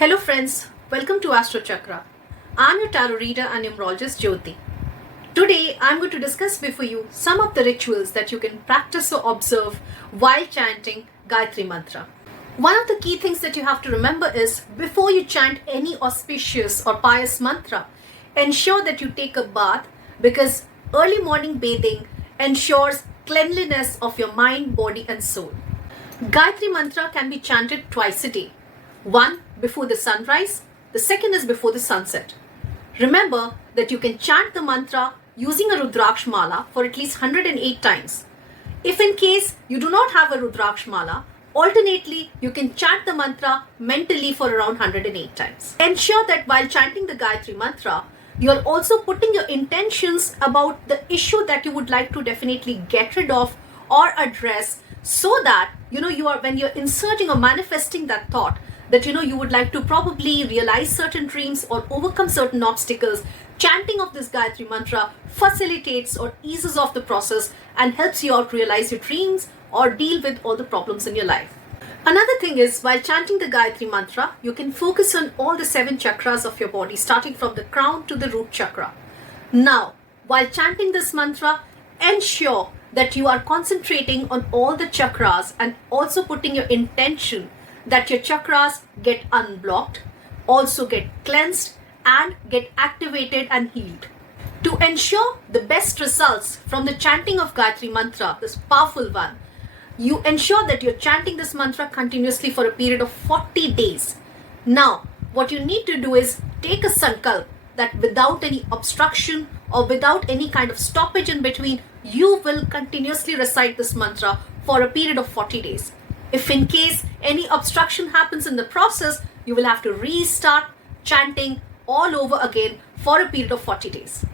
Hello friends, welcome to Astro Chakra. I'm your tarot reader and numerologist Jyoti. Today I'm going to discuss before you some of the rituals that you can practice or observe while chanting Gayatri Mantra. One of the key things that you have to remember is before you chant any auspicious or pious mantra, ensure that you take a bath because early morning bathing ensures cleanliness of your mind, body and soul. Gayatri Mantra can be chanted twice a day. One before the sunrise, the second is before the sunset. Remember that you can chant the mantra using a Rudraksh Mala for at least 108 times. If in case you do not have a Rudraksh Mala, alternately you can chant the mantra mentally for around 108 times. Ensure that while chanting the Gayatri Mantra, you are also putting your intentions about the issue that you would like to definitely get rid of or address, so that you are, when you're inserting or manifesting that thought, that you would like to probably realize certain dreams or overcome certain obstacles, chanting of this Gayatri Mantra facilitates or eases off the process and helps you out realize your dreams or deal with all the problems in your life. Another thing is, while chanting the Gayatri Mantra, you can focus on all the 7 chakras of your body, starting from the crown to the root chakra. Now, while chanting this mantra, ensure that you are concentrating on all the chakras and also putting your intention that your chakras get unblocked, also get cleansed and get activated and healed. To ensure the best results from the chanting of Gayatri Mantra, this powerful one, you ensure that you're chanting this mantra continuously for a period of 40 days. Now, what you need to do is take a sankalp that without any obstruction or without any kind of stoppage in between, you will continuously recite this mantra for a period of 40 days. If in case any obstruction happens in the process, you will have to restart chanting all over again for a period of 40 days.